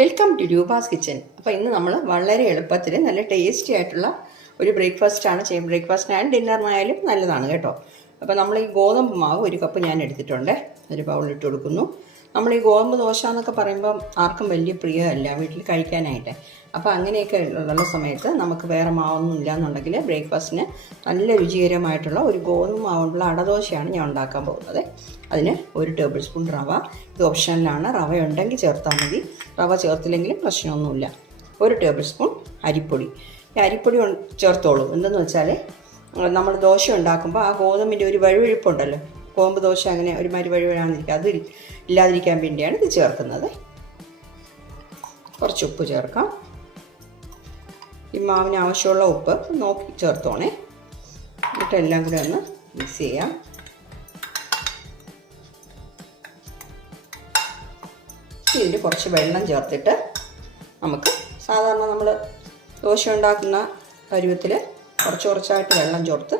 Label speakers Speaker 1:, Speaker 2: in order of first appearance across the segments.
Speaker 1: Welcome to Roopa's kitchen അപ്പോൾ ഇന്ന് നമ്മൾ വളരെ എളുപ്പത്തിൽ നല്ല ടേസ്റ്റി ആയിട്ടുള്ള ഒരു ബ്രേക്ക്ഫാസ്റ്റാണ് ചെയ്യും ബ്രേക്ക്ഫാസ്റ്റിനായാലും ഡിന്നറിനായാലും നല്ലതാണ് കേട്ടോ. അപ്പോൾ നമ്മൾ ഈ ഗോതമ്പ് മാവ് ഒരു കപ്പ് ഞാൻ എടുത്തിട്ടുണ്ട്. ഒരു ബൗളിലിട്ട് കൊടുക്കുന്നു. നമ്മൾ ഈ ഗോതമ്പ് ദോശ എന്നൊക്കെ പറയുമ്പം ആർക്കും വലിയ പ്രിയമല്ല വീട്ടിൽ കഴിക്കാനായിട്ട്. അപ്പോൾ അങ്ങനെയൊക്കെ ഉള്ള സമയത്ത് നമുക്ക് വേറെ മാവൊന്നും ഇല്ലാന്നുണ്ടെങ്കിൽ ബ്രേക്ക്ഫാസ്റ്റിന് നല്ല രുചികരമായിട്ടുള്ള ഒരു ഗോതമ്പ് മാവുള്ള അടദോശയാണ് ഞാൻ ഉണ്ടാക്കാൻ പോകുന്നത്. അതിന് ഒരു ടേബിൾ സ്പൂൺ റവ. ഇത് ഓപ്ഷനിലാണ് റവ ഉണ്ടെങ്കിൽ ചേർത്താൽ മതി. റവ ചേർത്തില്ലെങ്കിലും പ്രശ്നമൊന്നുമില്ല. ഒരു ടേബിൾ സ്പൂൺ അരിപ്പൊടി. ഈ അരിപ്പൊടി ചേർത്തോളൂ. എന്തെന്ന് വെച്ചാൽ നമ്മൾ ദോശ ഉണ്ടാക്കുമ്പോൾ ആ ഗോതമ്പിന്റെ ഒരു വഴുവഴുപ്പുണ്ടല്ലോ. കോമ്പ് ദോശ അങ്ങനെ ഒരുമാതിരി വഴുവഴാന്നിരിക്കുക അത് ഇല്ലാതിരിക്കാൻ വേണ്ടിയാണ് ഇത് ചേർക്കുന്നത്. കുറച്ച് ഉപ്പ് ചേർക്കാം. ഈ മാവിന് ആവശ്യമുള്ള ഉപ്പ് നോക്കി ചേർത്തോണേ. എന്നിട്ട് എല്ലാം കൂടെ ഒന്ന് മിക്സ് ചെയ്യാം. ഇതിൽ കുറച്ച് വെള്ളം ചേർത്തിട്ട് നമുക്ക് സാധാരണ നമ്മൾ ദോശ ഉണ്ടാക്കുന്ന പരുവത്തിൽ കുറച്ച് കുറച്ചായിട്ട് വെള്ളം ചേർത്ത്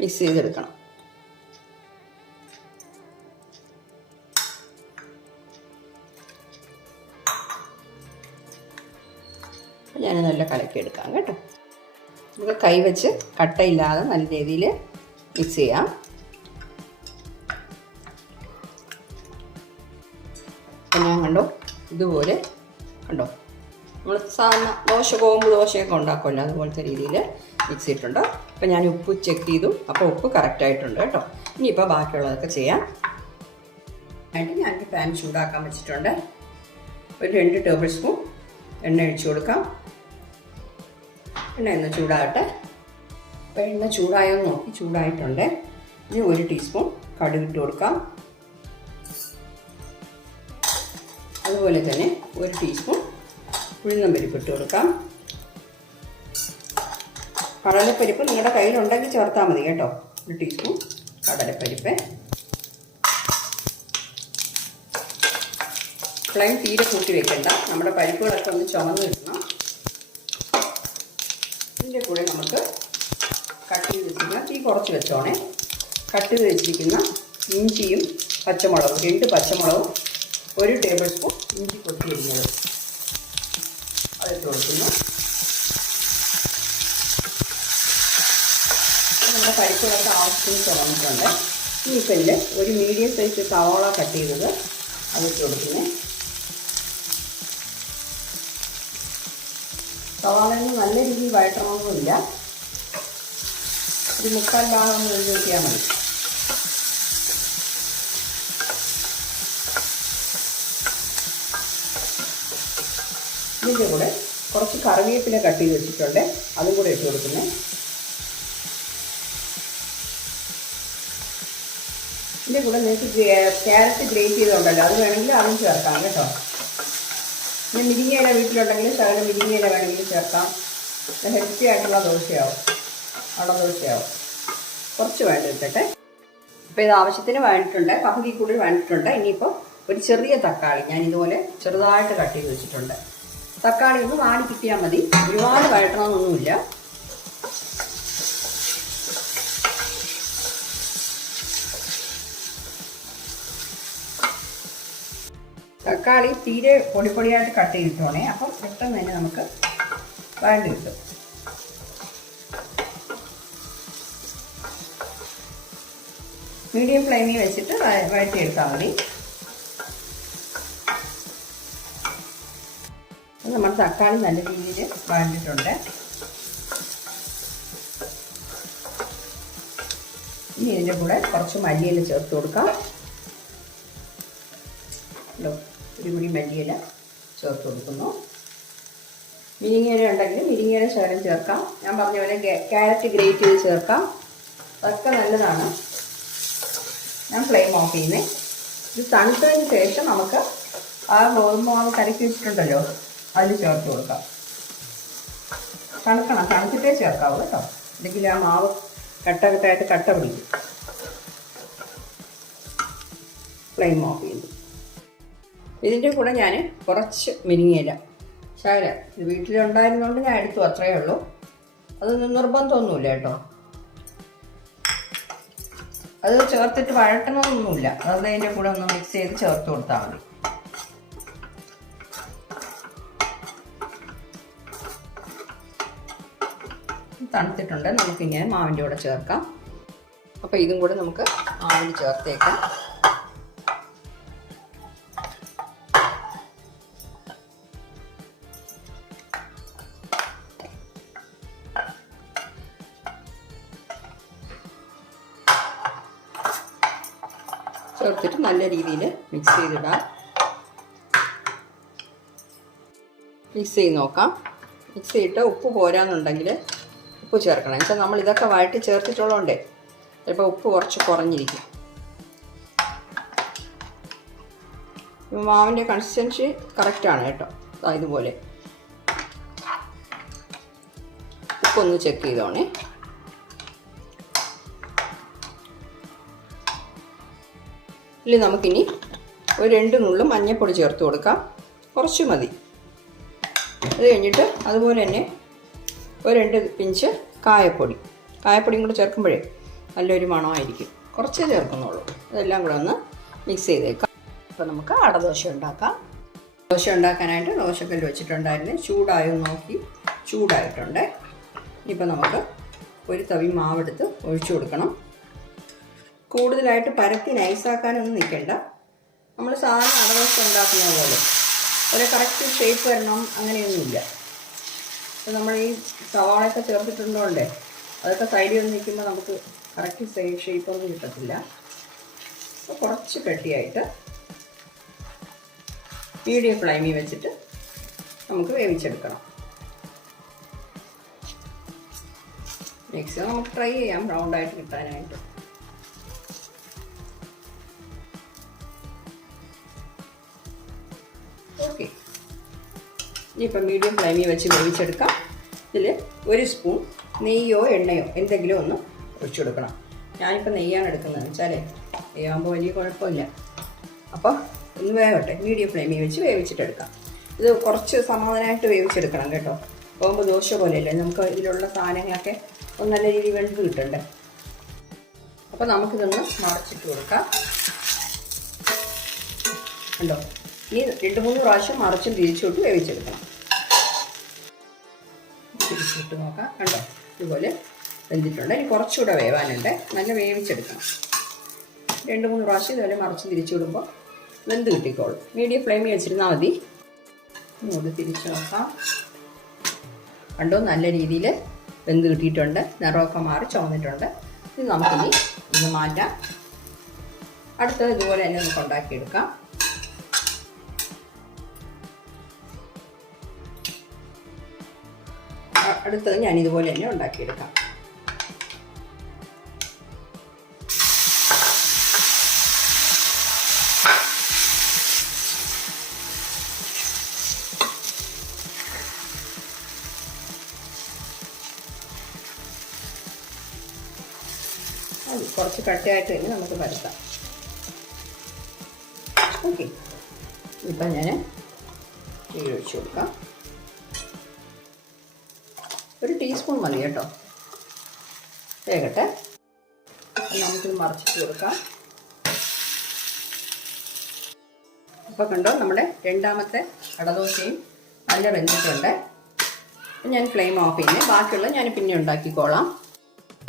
Speaker 1: മിക്സ് ചെയ്തെടുക്കണം. ഞാൻ നല്ല കലക്കി എടുക്കാം കേട്ടോ. നമുക്ക് കൈ വെച്ച് കട്ടയില്ലാതെ നല്ല രീതിയിൽ മിക്സ് ചെയ്യാം. ഞാൻ കണ്ടോ ഇതുപോലെ കണ്ടോ നമ്മൾ സാധാരണ ദോശ കോമ്പ് ദോശയൊക്കെ ഉണ്ടാക്കുമല്ലോ അതുപോലത്തെ രീതിയിൽ മിക്സ് ചെയ്തിട്ടുണ്ട്. അപ്പം ഞാൻ ഉപ്പ് ചെക്ക് ചെയ്തു. അപ്പോൾ ഉപ്പ് കറക്റ്റായിട്ടുണ്ട് കേട്ടോ. ഇനിയിപ്പോൾ ബാക്കിയുള്ളതൊക്കെ ചെയ്യാം. ആയിട്ട് ഞാൻ പാൻ ചൂടാക്കാൻ വെച്ചിട്ടുണ്ട്. ഒരു രണ്ട് ടേബിൾ സ്പൂൺ എണ്ണ ഒഴിച്ചു കൊടുക്കാം. എണ്ണ ഒന്ന് ചൂടാകട്ടെ. അപ്പോൾ എണ്ണ ചൂടായോ നോക്കി ചൂടായിട്ടുണ്ട്. ഇനി ഒരു ടീസ്പൂൺ കടുക് ഇട്ട് കൊടുക്കാം. അതുപോലെ തന്നെ ഒരു ടീസ്പൂൺ ഉഴുന്നും പരിപ്പ് ഇട്ട് കൊടുക്കാം. കടലപ്പരിപ്പ് നിങ്ങളുടെ കയ്യിലുണ്ടെങ്കിൽ ചേർത്താൽ മതി കേട്ടോ. ഒരു ടീസ്പൂൺ കടലപ്പരിപ്പ്. ഫ്ലെയിം തീരെ കൂട്ടി വെക്കണ്ട. നമ്മുടെ പരിപ്പുകളൊക്കെ ഒന്ന് ചുമന്ന് കിട്ടണം ഇതിന്റെ കൂടെ നമുക്ക് കട്ട് ചെയ്ത് വെച്ചിരിക്കുന്ന തീ കുറച്ച് വെച്ചോണേ. കട്ട് ചെയ്ത് വെച്ചിരിക്കുന്ന ഇഞ്ചിയും പച്ചമുളകും രണ്ട് പച്ചമുളകും ഒരു ടേബിൾ സ്പൂൺ ഇഞ്ചി കൊത്തിയരിഞ്ഞത് അതിട്ട് കൊടുക്കുന്നു. നമ്മുടെ പരിപ്പുകളൊക്കെ ആവശ്യത്തിന് തുറന്നിട്ടുണ്ട് ഇനിയിപ്പോൾ ഇതിൽ ഒരു മീഡിയം സൈസ് സവാള കട്ട് ചെയ്തത് അതിട്ട് കൊടുക്കുന്നു. സവാളയിൽ നല്ല രീതിയിൽ വഴറ്റണമെന്നില്ല. ഒരു മുക്കാൽ ഭാഗം ഉപയോഗിക്കാൻ മതി ഇതിന്റെ കൂടെ കുറച്ച് കറിവേപ്പില കട്ട് ചെയ്ത് വെച്ചിട്ടുണ്ട് അതും കൂടെ ഇട്ട് കൊടുക്കുന്നത്. ഇതിന്റെ കൂടെ നിങ്ങൾക്ക് ക്യാരറ്റ് ഗ്രേറ്റ് ചെയ്തുണ്ടല്ലോ അത് വേണമെങ്കിൽ അതും ചേർക്കാം കേട്ടോ. പിന്നെ മിരിങ്ങയില വീട്ടിലുണ്ടെങ്കിൽ ശകലം മിരിങ്ങയില വേണമെങ്കിൽ ചേർക്കാം. ഹെൽത്തി ആയിട്ടുള്ള ദോശയാവും അട ദോശയാവും കുറച്ച് വേണ്ട ഇട്ടിട്ടെ. അപ്പോൾ ഇത് ആവശ്യത്തിന് വേണ്ടിയിട്ടുണ്ട് പകുതി കൂടി വേണ്ടിയിട്ടുണ്ട് ഇനിയിപ്പോൾ ഒരു ചെറിയ തക്കാളി ഞാൻ ഇതുപോലെ ചെറുതായിട്ട് കട്ട് ചെയ്ത് വെച്ചിട്ടുണ്ട്. തക്കാളി ഒന്ന് വാടി കിട്ടിയാൽ മതി. ഒരുപാട് വഴട്ടണമെന്നൊന്നുമില്ല തക്കാളി തീരെ പൊടിപ്പൊടിയായിട്ട് കട്ട് ചെയ്തിട്ടോണേ. അപ്പം പെട്ടെന്ന് തന്നെ നമുക്ക് വഴണ്ട് കിട്ടും മീഡിയം ഫ്ലെയിമിൽ വെച്ചിട്ട് വഴ- വഴറ്റിയെടുത്താൽ മതി. നമ്മൾ തക്കാളി നല്ല രീതിയിൽ വഴണ്ടിട്ടുണ്ട്. ഇനി ഇതിന്റെ കൂടെ കുറച്ച് മല്ലിയില ചേർത്ത് കൊടുക്കാം. ഒരു പിടി മല്ലിയില ചേർത്ത് കൊടുക്കുന്നു. മിരിങ്ങയില ഉണ്ടെങ്കിൽ മിരിങ്ങയില ശകലം ചേർക്കാം. ഞാൻ പറഞ്ഞ പോലെ ക്യാരറ്റ് ഗ്രേറ്റ് ചെയ്ത് ചേർക്കാം. അതൊക്കെ നല്ലതാണ്. ഞാൻ ഫ്ലെയിം ഓഫ് ചെയ്യുന്നേ. ഇത് തണുത്തതിന് ശേഷം നമുക്ക് ആ ഗോതമ്പ് മാവ് കലക്കി വെച്ചിട്ടുണ്ടല്ലോ അതിൽ ചേർത്ത് കൊടുക്കാം. തണുക്കണം തണുത്തിട്ടേ ചേർക്കാവൂ കേട്ടോ. അല്ലെങ്കിൽ ആ മാവ് കട്ട കട്ടായിട്ട് കട്ട പിടിക്കും. ഫ്ലെയിം ഓഫ് ചെയ്യുന്നു. ഇതിന്റെ കൂടെ ഞാൻ കുറച്ച് മിനിങ്ങയില. ശകല ഇത് വീട്ടിലുണ്ടായിരുന്നതുകൊണ്ട് ഞാൻ എടുത്തു അത്രയേ ഉള്ളൂ. അതൊന്നും നിർബന്ധമൊന്നുമില്ല കേട്ടോ. അത് ചേർത്തിട്ട് വഴട്ടണമെന്നൊന്നുമില്ല അത് അതിന്റെ കൂടെ ഒന്ന് മിക്സ് ചെയ്ത് ചേർത്ത് കൊടുത്താൽ മതി. തണുത്തിട്ടുണ്ട്. നമുക്കിങ്ങനെ മാവിന്റെ കൂടെ ചേർക്കാം. അപ്പോൾ ഇതും കൂടെ നമുക്ക് മാവിന് ചേർത്തേക്കാം. ചേർത്തിട്ട് നല്ല രീതിയിൽ മിക്സ് ചെയ്തിടാം. മിക്സ് ചെയ്ത് നോക്കാം. മിക്സ് ചെയ്തിട്ട് ഉപ്പ് പോരാന്നുണ്ടെങ്കിൽ ഉപ്പ് ചേർക്കണം. എന്നുവെച്ചാൽ നമ്മൾ ഇതൊക്കെ വഴറ്റി ചേർത്തിട്ടുള്ളതുകൊണ്ടേ ചിലപ്പോൾ ഉപ്പ് കുറച്ച് കുറഞ്ഞിരിക്കും. മാവിന്റെ കൺസിസ്റ്റൻസി കറക്റ്റാണ് കേട്ടോ. ഇതുപോലെ. ഉപ്പൊന്ന് ചെക്ക് ചെയ്തോണേ. ഇതിൽ നമുക്കിനി ഒരു രണ്ട് നുള്ളു മഞ്ഞൾപ്പൊടി ചേർത്ത് കൊടുക്കാം. കുറച്ച് മതി. അത് കഴിഞ്ഞിട്ട് അതുപോലെ തന്നെ ഒരു രണ്ട് പിഞ്ച് കായപ്പൊടി. കായപ്പൊടിയും കൂടെ ചേർക്കുമ്പോഴേ നല്ലൊരു മണമായിരിക്കും. കുറച്ചേ ചേർക്കുന്നുള്ളൂ. അതെല്ലാം കൂടെ ഒന്ന് മിക്സ് ചെയ്തേക്കാം. അപ്പോൾ നമുക്ക് അടദോശ ഉണ്ടാക്കാം. ദോശ ഉണ്ടാക്കാനായിട്ട് ദോശക്കല്ല് വെച്ചിട്ടുണ്ടായിരുന്നു. ചൂടായോ നോക്കി ചൂടായിട്ടുണ്ട്. ഇനിയിപ്പോൾ നമുക്ക് ഒരു തവി മാവെടുത്ത് ഒഴിച്ചു കൊടുക്കണം. കൂടുതലായിട്ട് പരത്തി നൈസാക്കാനൊന്നും നിൽക്കണ്ട. നമ്മൾ സാധാരണ അടദോശ ഉണ്ടാക്കുന്ന പോലെ. ഒരു കറക്റ്റ് ഷേപ്പ് വരണം അങ്ങനെയൊന്നുമില്ല. അപ്പോൾ നമ്മൾ ഈ സവാളയൊക്കെ ചേർത്തിട്ടുണ്ടോണ്ടേ അതൊക്കെ സൈഡിൽ വന്ന് നിൽക്കുമ്പോൾ നമുക്ക് കറക്റ്റ് ഷേപ്പൊന്നും കിട്ടത്തില്ല. അപ്പോൾ കുറച്ച് കട്ടിയായിട്ട് മീഡിയം ഫ്ലൈമിൽ വെച്ചിട്ട് നമുക്ക് വേവിച്ചെടുക്കണം. മാക്സിമം നമുക്ക് ട്രൈ ചെയ്യാം റൗണ്ടായിട്ട് കിട്ടാനായിട്ട്. ഓക്കെ ഇനിയിപ്പോൾ മീഡിയം ഫ്ലെയിമിൽ വെച്ച് വേവിച്ചെടുക്കാം. ഇതിൽ ഒരു സ്പൂൺ നെയ്യോ എണ്ണയോ എന്തെങ്കിലും ഒന്ന് ഒഴിച്ചു കൊടുക്കണം ഞാനിപ്പോൾ നെയ്യാണ് എടുക്കുന്നത്. വെച്ചാലേ നെയ്യാകുമ്പോൾ വലിയ കുഴപ്പമില്ല. അപ്പോൾ ഒന്ന് വേവട്ടെ. മീഡിയം ഫ്ലെയിമിൽ വെച്ച് വേവിച്ചിട്ടെടുക്കാം. ഇത് കുറച്ച് സമാധാനമായിട്ട് വേവിച്ചെടുക്കണം കേട്ടോ. പോകുമ്പോൾ ദോശ പോലെയല്ലേ? നമുക്ക് ഇതിലുള്ള സാധനങ്ങളൊക്കെ ഒന്ന് നല്ല രീതിയിൽ വെന്ത് കിട്ടണ്ടേ? അപ്പോൾ നമുക്കിതൊന്ന് മറച്ചിട്ട് കൊടുക്കാം. ഉണ്ടോ ഇനി രണ്ട് മൂന്ന് പ്രാവശ്യം മറിച്ചും തിരിച്ചോട്ട് വേവിച്ചെടുക്കണം. തിരിച്ചിട്ട് നോക്കാം. കണ്ടോ? ഇതുപോലെ വെന്തിട്ടുണ്ട്. ഇനി കുറച്ചുകൂടെ വേവാനുണ്ട്. നല്ല വേവിച്ചെടുക്കണം. രണ്ട് മൂന്ന് പ്രാവശ്യം ഇതുപോലെ മറിച്ച് തിരിച്ചു വിടുമ്പോൾ വെന്ത് കിട്ടിക്കോളും. മീഡിയം ഫ്ലെയിമിൽ വെച്ചിരുന്നാൽ മതി. ഇങ്ങോട്ട് തിരിച്ച് നോക്കാം. കണ്ടോ? നല്ല രീതിയിൽ വെന്ത് കിട്ടിയിട്ടുണ്ട്. നിറമൊക്കെ മാറി ചുമന്നിട്ടുണ്ട്. ഇത് നമുക്കിനി ഇത് മാറ്റാം. അടുത്തത് ഇതുപോലെ തന്നെ നമുക്ക് ഉണ്ടാക്കിയെടുക്കാം. അടുത്തത് ഞാൻ ഇതുപോലെ തന്നെ ഉണ്ടാക്കിയെടുക്കാം. കുറച്ച് കട്ടിയായിട്ട് തന്നെ നമുക്ക് പരത്താം. ഓക്കെ. ഇപ്പം ഞാൻ നെയ്യ് ഒഴിച്ചു കൊടുക്കാം. ഒരു ടീസ്പൂൺ മതി കേട്ടോ. വേകട്ടെ നമുക്ക് മറിച്ചിട്ട് കൊടുക്കാം. അപ്പോൾ കണ്ടോ നമ്മുടെ രണ്ടാമത്തെ കടദോശയും നല്ല വെന്തിട്ടുണ്ട്. ഞാൻ ഫ്ലെയിം ഓഫ് ചെയ്യുന്നത് ബാക്കിയുള്ള ഞാൻ പിന്നെ ഉണ്ടാക്കിക്കോളാം.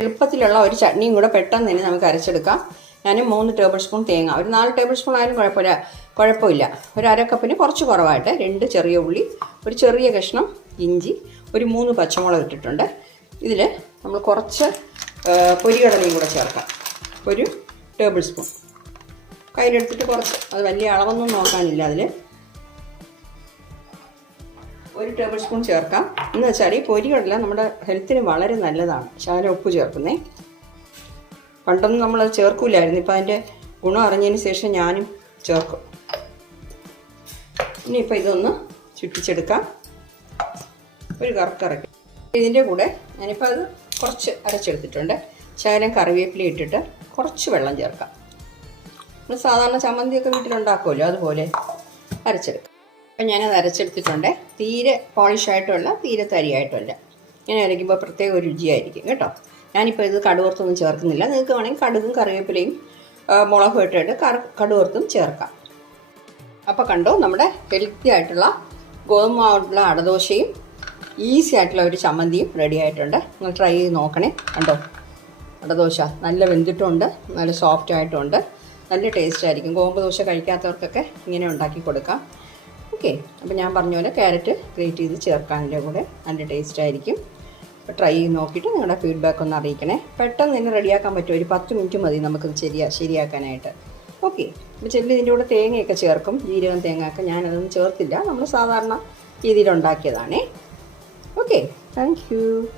Speaker 1: എളുപ്പത്തിലുള്ള ഒരു ചട്നിയും കൂടെ പെട്ടെന്ന് തന്നെ നമുക്ക് അരച്ചെടുക്കാം. ഞാൻ മൂന്ന് ടേബിൾ സ്പൂൺ തേങ്ങ. ഒരു നാല് ടേബിൾ സ്പൂൺ ആയാലും കുഴപ്പമില്ല. കുഴപ്പമില്ല. ഒരു അരക്കപ്പിന് കുറച്ച് കുറവായിട്ട് രണ്ട് ചെറിയ ഉള്ളി ഒരു ചെറിയ കഷ്ണം ഇഞ്ചി ഒരു മൂന്ന് പച്ചമുളക് ഇട്ടിട്ടുണ്ട്. ഇതിൽ നമ്മൾ കുറച്ച് പൊരികടലയും കൂടെ ചേർക്കാം. ഒരു ടേബിൾ സ്പൂൺ. കയ്യിലെടുത്തിട്ട് കുറച്ച് അത് വലിയ അളവൊന്നും നോക്കാനില്ല അതിൽ ഒരു ടേബിൾ സ്പൂൺ ചേർക്കാം. എന്ന് വെച്ചാൽ ഈ പൊരികടല നമ്മുടെ ഹെൽത്തിന് വളരെ നല്ലതാണ്. ശകലം ഉപ്പ് ചേർക്കുന്നേ. പണ്ടൊന്നും നമ്മൾ അത് ചേർക്കൂലായിരുന്നു. ഇപ്പം അതിന്റെ ഗുണം അറിഞ്ഞതിന് ശേഷം ഞാനും ചേർക്കും. ഇനിയിപ്പോൾ ഇതൊന്ന് ചുറ്റിച്ചെടുക്കാം. ഒരു കറക്കിറക്കി ഇതിന്റെ കൂടെ ഞാനിപ്പോൾ അത് കുറച്ച് അരച്ചെടുത്തിട്ടുണ്ട് ശകലം കറിവേപ്പില ഇട്ടിട്ട് കുറച്ച് വെള്ളം ചേർക്കാം. നമ്മൾ സാധാരണ ചമ്മന്തിയൊക്കെ വീട്ടിലുണ്ടാക്കുമല്ലോ അതുപോലെ അരച്ചെടുക്കാം. അപ്പം ഞാനത് അരച്ചെടുത്തിട്ടുണ്ട്. തീരെ പോളിഷായിട്ടുമല്ല തീരെ തരിയായിട്ടുമല്ല. ഇങ്ങനെ അരയ്ക്കുമ്പോൾ പ്രത്യേക ഒരു രുചിയായിരിക്കും കേട്ടോ. ഞാനിപ്പോൾ ഇത് കടുവർത്തൊന്നും ചേർക്കുന്നില്ല. നിങ്ങൾക്ക് വേണമെങ്കിൽ കടുകും കറിവേപ്പിലയും മുളകും ഇട്ടിട്ട് കറ കടുവർത്തും ചേർക്കാം. അപ്പോൾ കണ്ടോ നമ്മുടെ ഹെൽത്തി ആയിട്ടുള്ള ഗോതമ്പ് മാവുള്ള അടദോശയും ഈസി ആയിട്ടുള്ള ഒരു ചമ്മന്തിയും റെഡി ആയിട്ടുണ്ട്. നിങ്ങൾ ട്രൈ ചെയ്ത് നോക്കണേ. കണ്ടോ? അടദോശ നല്ല വെന്തിട്ടുമുണ്ട് നല്ല സോഫ്റ്റ് ആയിട്ടുണ്ട്. നല്ല ടേസ്റ്റ് ആയിരിക്കും. ഗോമ്പ് ദോശ കഴിക്കാത്തവർക്കൊക്കെ ഇങ്ങനെ ഉണ്ടാക്കി കൊടുക്കാം. ഓക്കെ അപ്പോൾ ഞാൻ പറഞ്ഞ പോലെ ക്യാരറ്റ് ഗ്രേറ്റ് ചെയ്ത് ചേർക്കാനിന്റെ കൂടെ നല്ല ടേസ്റ്റ് ആയിരിക്കും. അപ്പോൾ ട്രൈ ചെയ്ത് നോക്കിയിട്ട് നിങ്ങളുടെ ഫീഡ്ബാക്ക് ഒന്ന് അറിയിക്കണേ. പെട്ടെന്ന് തന്നെ റെഡിയാക്കാൻ പറ്റും. ഒരു പത്ത് മിനിറ്റ് മതി നമുക്കത് ശരിയാ ശരിയാക്കാനായിട്ട്. ഓക്കെ അപ്പോൾ ചെല്ലി ഇതിന്റെ കൂടെ തേങ്ങയൊക്കെ ചേർക്കും. ജീരകം തേങ്ങ ഒക്കെ ഞാനതൊന്നും ചേർത്തില്ല. നമ്മൾ സാധാരണ രീതിയിൽ ഉണ്ടാക്കിയതാണേ Okay, thank you.